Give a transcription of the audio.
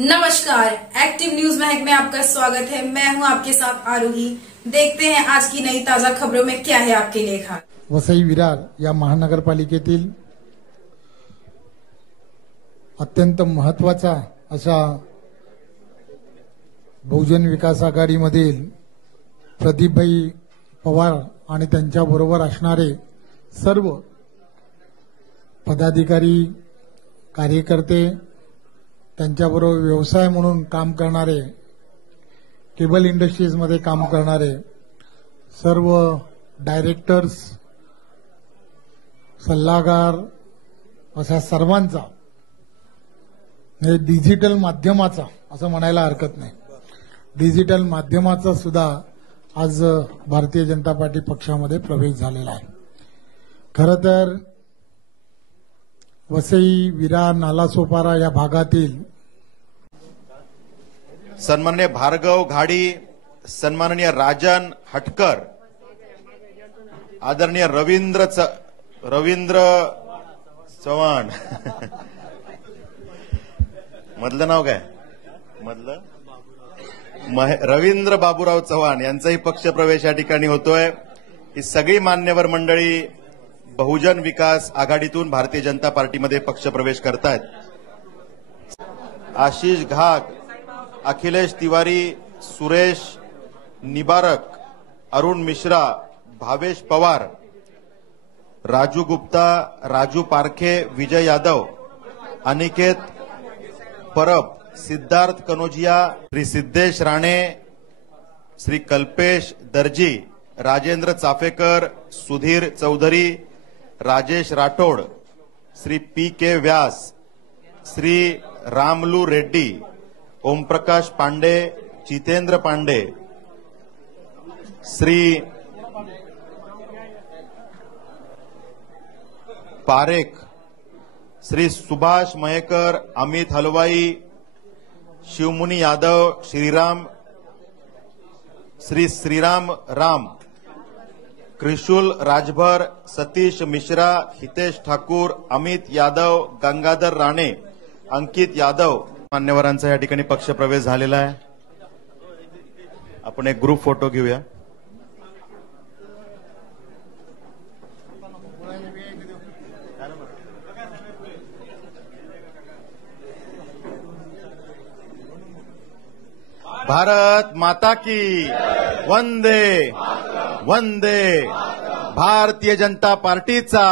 नमस्कार, active news Mahak में आपका स्वागत है। मैं हूं आपके साथ आरोही। देखते हैं आज की नई ताजा खबरों में क्या है आपके लिए खास। वसई विरार या महानगरपालिकेतील अत्यंत महत्त्वाचा अशा बहुजन विकास आघाडीमधील प्रदीपभाई पवार आणि त्यांच्याबरोबर असणारे सर्व पदाधिकारी कार्यकर्ते, त्यांच्याबरोबर व्यवसाय म्हणून काम करणारे, केबल इंडस्ट्रीजमध्ये काम करणारे सर्व डायरेक्टर्स, सल्लागार अशा सर्वांचा हे डिजिटल माध्यमाचा असं म्हणायला हरकत नाही, डिजिटल माध्यमाचा सुद्धा आज भारतीय जनता पार्टी पक्षामध्ये प्रवेश झालेला आहे। खरं तर वसई, विरार, नालासोपारा या भागातील सन्माननीय भार्गव घाडी, सन्माननीय राजन हटकर, आदरणीय रवींद्र चव्हाण मधलं नाव काय रवींद्र बाबूराव चव्हाण यांचाही पक्ष प्रवेश या ठिकाणी होतोय। ही सगळी मान्यवर मंडळी बहुजन विकास आघाडीतून भारतीय जनता पार्टीमध्ये पक्ष प्रवेश करतायत। आशीष घाग, अखिलेश तिवारी, सुरेश निबारक, अरुण मिश्रा, भावेश पवार, राजू गुप्ता, राजू पारखे, विजय यादव, अनिकेत परब, सिद्धार्थ कनोजिया, श्री सिद्धेश राणे, श्री कल्पेश दर्जी, राजेंद्र चाफेकर, सुधीर चौधरी, राजेश राठोड, श्री पी के व्यास, श्री रामलू रेड्डी, ओमप्रकाश पांडे, जितेंद्र पांडे, श्री पारेख, श्री सुभाष मयेकर, अमित हलवाई, शिवमुनी यादव, श्री श्रीराम राम, कृशुल राजभर, सतीश मिश्रा, हितेश ठाकूर, अमित यादव, गंगाधर राणे, अंकित यादव मान्यवरांचा या ठिकाणी पक्ष प्रवेश झालेला आहे। आपण एक ग्रुप फोटो घेऊया। भारत माता की वंदे वंदे, भारतीय जनता पार्टीचा